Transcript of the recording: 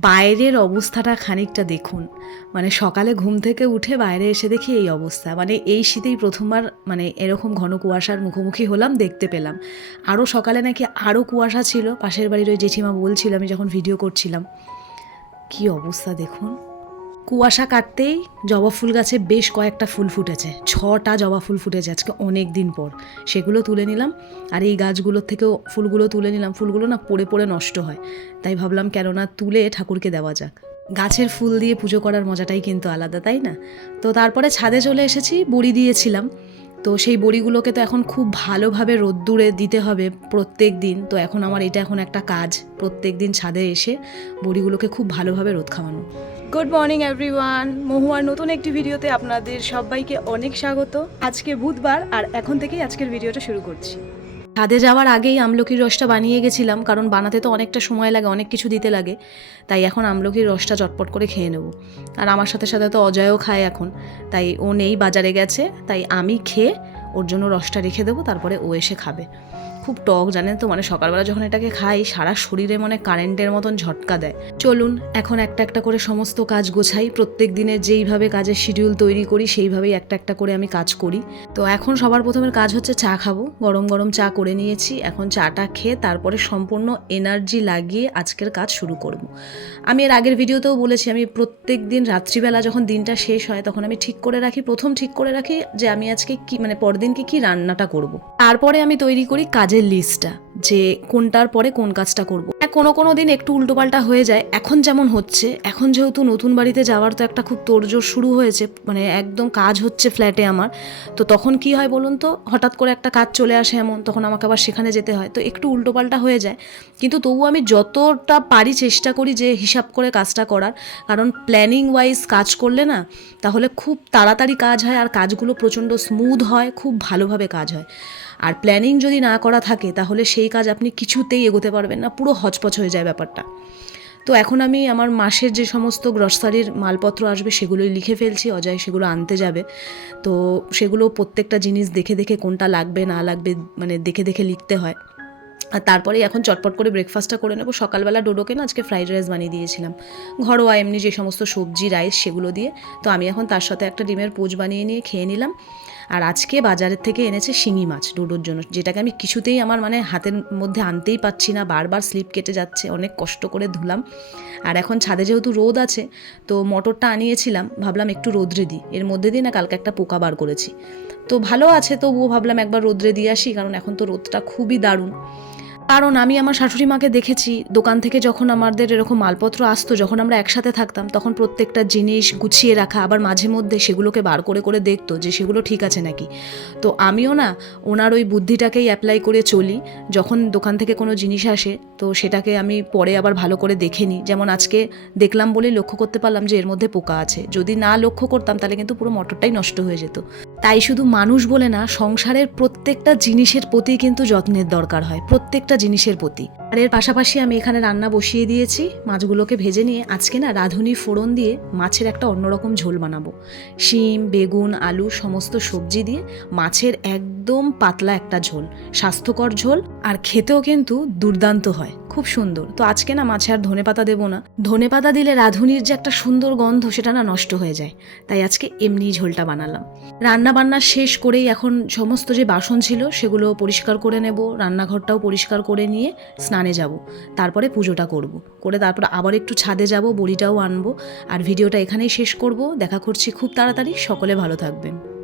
বাইরের অবস্থাটা খানিকটা দেখুন। মানে সকালে ঘুম থেকে উঠে বাইরে এসে দেখি এই অবস্থা। মানে এই শীতেই প্রথমবার মানে এরকম ঘন কুয়াশার মুখোমুখি হলাম, দেখতে পেলাম। আরও সকালে নাকি আরও কুয়াশা ছিল। পাশের বাড়ির ওই জেঠিমা বলছিল, আমি যখন ভিডিও করছিলাম। কি অবস্থা দেখুন। কুয়াশা কাটতেই জবা ফুল গাছে বেশ কয়েকটা ফুল ফুটেছে। ছটা জবা ফুল ফুটেছে আজকে অনেক দিন পর। সেগুলো তুলে নিলাম আর এই গাছগুলোর থেকেও ফুলগুলো তুলে নিলাম। ফুলগুলো না পড়ে পড়ে নষ্ট হয়। তাই ভাবলাম কেননা তুলে ঠাকুরকে দেওয়া যাক। গাছের ফুল দিয়ে পুজো করার মজাটাই কিন্তু আলাদা, তাই না? তো তারপরে ছাদে চলে এসেছি, বড়ি দিয়েছিলাম। তো সেই বড়িগুলোকে তো এখন খুব ভালোভাবে রোদ্দুরে দিতে হবে প্রত্যেক দিন। তো এখন আমার এটা এখন একটা কাজ, প্রত্যেক দিন ছাদে এসে বড়িগুলোকে খুব ভালোভাবে রোদ খাওয়ানো। গুড মর্নিং এভরিওয়ান মহুয়ার নতুন একটি ভিডিওতে আপনাদের সবাইকে অনেক স্বাগত। আজকে বুধবার, আর এখন থেকেই আজকের ভিডিওটা শুরু করছি। ছাদে যাওয়ার আগেই আমলকির রসটা বানিয়ে গেছিলাম, কারণ বানাতে তো অনেকটা সময় লাগে, অনেক কিছু দিতে লাগে। তাই এখন আমলকির রসটা চটপট করে খেয়ে নেব। আর আমার সাথে সাথে তো অজয়ও খায় এখন। তাই ও নেই, বাজারে গেছে। তাই আমি খেয়ে ওর জন্য রসটা রেখে দেবো, তারপরে ও এসে খাবে। খুব টক, জানেন তো? মানে সকালবেলা যখন এটাকে খাই, সারা শরীরে মানে কারেন্টের মতন ঝটকা দেয়। চলুন, এখন একটা একটা করে সমস্ত কাজ গোছাই। প্রত্যেক দিনের যেইভাবে কাজের শিডিউল তৈরি করি, সেইভাবেই একটা একটা করে আমি কাজ করি। তো এখন সবার প্রথমের কাজ হচ্ছে চা খাব। গরম গরম চা করে নিয়েছি। এখন চাটা খেয়ে তারপরে সম্পূর্ণ এনার্জি লাগিয়ে আজকের কাজ শুরু করব। আমি এর আগের ভিডিওতেও বলেছি, আমি প্রত্যেক দিন রাত্রিবেলা যখন দিনটা শেষ হয়, তখন আমি ঠিক করে রাখি, প্রথম ঠিক করে রাখি যে আমি আজকে কি মানে পরদিনকে কি রান্নাটা করব। তারপরে আমি তৈরি করি কাজের লিস্টটা যে কোনটার পরে কোন কাজটা করব। হ্যাঁ কোনো কোনো দিন একটু উল্টোপাল্টা হয়ে যায়। এখন যেমন হচ্ছে, এখন যেহেতু নতুন বাড়িতে যাওয়ার তো একটা খুব তোড়জোড় শুরু হয়েছে মানে একদম কাজ হচ্ছে ফ্ল্যাটে আমার, তো তখন কি হয় বলুন তো, হঠাৎ করে একটা কাজ চলে আসে এমন, তখন আমাকে আবার সেখানে যেতে হয়। তো একটু উল্টোপাল্টা হয়ে যায়। কিন্তু তবু আমি যতটা পারি চেষ্টা করি যে হিসাব করে কাজটা করার, কারণ প্ল্যানিং ওয়াইজ কাজ করলে না, তাহলে খুব তাড়াতাড়ি কাজ হয় আর কাজগুলো প্রচণ্ড স্মুথ হয়, খুব ভালোভাবে কাজ হয়। আর প্ল্যানিং যদি না করা থাকে, তাহলে সেই কাজ আপনি কিছুতেই এগোতে পারবেন না, পুরো হচপচ হয়ে যায় ব্যাপারটা। তো এখন আমি আমার মাসের যে সমস্ত গ্রসারির মালপত্র আসবে, সেগুলোই লিখে ফেলছি, অজয় সেগুলো আনতে যাবে। তো সেগুলো প্রত্যেকটা জিনিস দেখে দেখে কোনটা লাগবে, না লাগবে মানে দেখে দেখে লিখতে হয়। আর তারপরে এখন চটপট করে ব্রেকফাস্টটা করে নেব। সকালবেলা ডোডোকে না আজকে ফ্রাইড রাইস বানিয়ে দিয়েছিলাম। ঘরোয়া এমনি যে সমস্ত সবজি রাইস সেগুলো দিয়ে। তো আমি এখন তার সাথে একটা ডিমের পোচ বানিয়ে নিয়ে খেয়ে নিলাম। আর আজকে বাজারের থেকে এনেছে শিঙি মাছ, ডুডোর জন্য, যেটাকে আমি কিছুতেই আমার মানে হাতের মধ্যে আনতেই পাচ্ছি না, বারবার স্লিপ কেটে যাচ্ছে, অনেক কষ্ট করে ধুলাম। আর এখন ছাদে যেহেতু রোদ আছে, তো মটরটা আনিয়েছিলাম, ভাবলাম একটু রোদ্রে দিই। এর মধ্যে দিয়ে না কালকে একটা পোকা বার করেছি। তো ভালো আছে, তবুও ভাবলাম একবার রোদ্রে দিয়ে আসি, কারণ এখন তো রোদটা খুবই দারুণ। কারণ আমি আমার শাশুড়ি মাকে দেখেছি, দোকান থেকে যখন আমাদের এরকম মালপত্র আসতো, যখন আমরা একসাথে থাকতাম, তখন প্রত্যেকটা জিনিস গুছিয়ে রাখা, আবার মাঝে মধ্যে সেগুলোকে বার করে করে দেখতো যে সেগুলো ঠিক আছে নাকি। তো আমিও না, ওনার ওই বুদ্ধিটাকেই অ্যাপ্লাই করে চলি, যখন দোকান থেকে কোনো জিনিস আসে, তো সেটাকে আমি পরে আবার ভালো করে দেখে নিই। যেমন আজকে দেখলাম বলেই লক্ষ্য করতে পারলাম যে এর মধ্যে পোকা আছে। যদি না লক্ষ্য করতাম, তাহলে কিন্তু পুরো মটরটাই নষ্ট হয়ে যেত। তাই শুধু মানুষ বলে না, সংসারের প্রত্যেকটা জিনিসের প্রতি কিন্তু যত্নের দরকার হয়, প্রত্যেকটা জিনিসের প্রতি। আর এর পাশাপাশি আমি এখানে রান্না বসিয়ে দিয়েছি। মাছগুলোকে ভেজে নিয়ে আজকে না রাঁধুনি ফোড়ন দিয়ে মাছের একটা অন্যরকম ঝোল বানাবো। শিম, বেগুন, আলু সমস্ত সবজি দিয়ে মাছের একদম পাতলা একটা ঝোল। স্বাস্থ্যকর ঝোল আর খেতেও কিন্তু দুর্দান্ত হয়। খুব সুন্দর। তো আজকে না মাছে আর ধনে পাতা দেবো না। ধনে পাতা দিলে রাঁধুনির যে একটা সুন্দর গন্ধ সেটা না নষ্ট হয়ে যায়। তাই আজকে এমনি ঝোলটা বানালাম। রান্না বান্না শেষ করেই এখন সমস্ত যে বাসন ছিল সেগুলো পরিষ্কার করে নেব। রান্নাঘরটাও পরিষ্কার করে নিয়ে স্নানে যাব, তারপরে পুজোটা করব। করে তারপর আবার একটু ছাদে যাব, বড়িটাও আনব। আর ভিডিওটা এখানেই শেষ করব। দেখা করছি খুব তাড়াতাড়ি। সকলে ভালো থাকবেন।